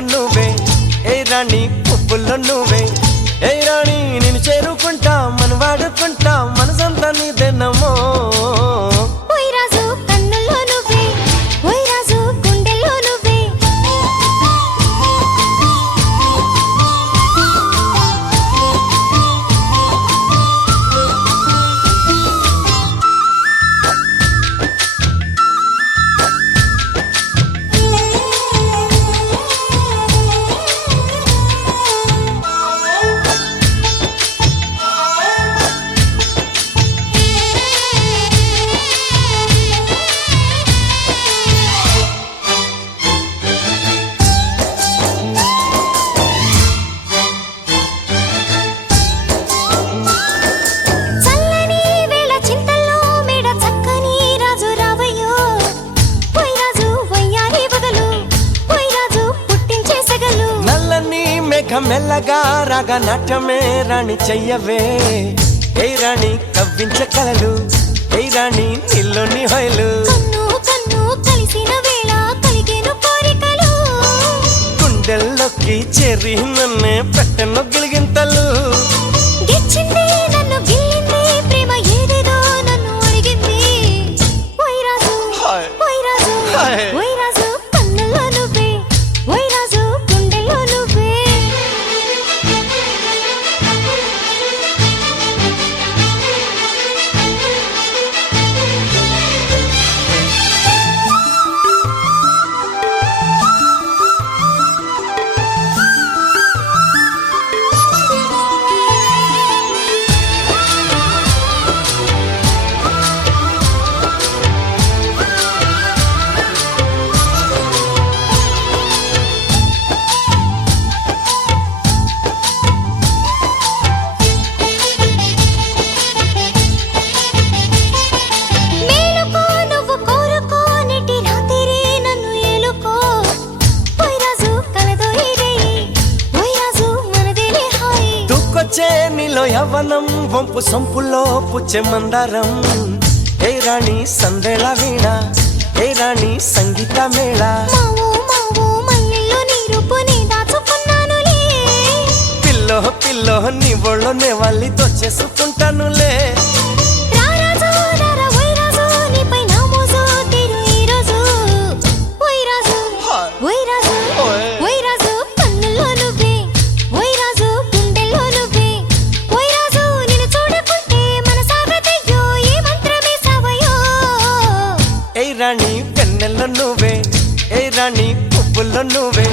పువ్వులో నువ్వే ఏ రాణి పువ్వులో నువ్వే. ఏ రాణి నేను చేరుకుంటాం మనం వాడుకుంటాం. నాగా నాట్యమే రాణి చెయ్యవే. ఏ రాణి కవ్వించ కలలు. ఏ రాణి హొయలు కలిగేను కోరికలు. గుండెల్లోకి చేరి నన్నే పెట్టెను గిలిగింతలు. ప్రేమ నన్ను నీలో యవ్వనం వంపు సొంపులో పుచ్చే మందారం. ఏ రాణి సందేళ వీణ ఏ రాణి సంగీత మేళ. నీ పిల్లో పిల్లో నీ ఒళ్ళోనే వాళ్ళి దొచ్చేసుకుంటానులే రాణి వెన్నెల్లో నువ్వే ఏ రాణి పువ్వుల్లో నువ్వే.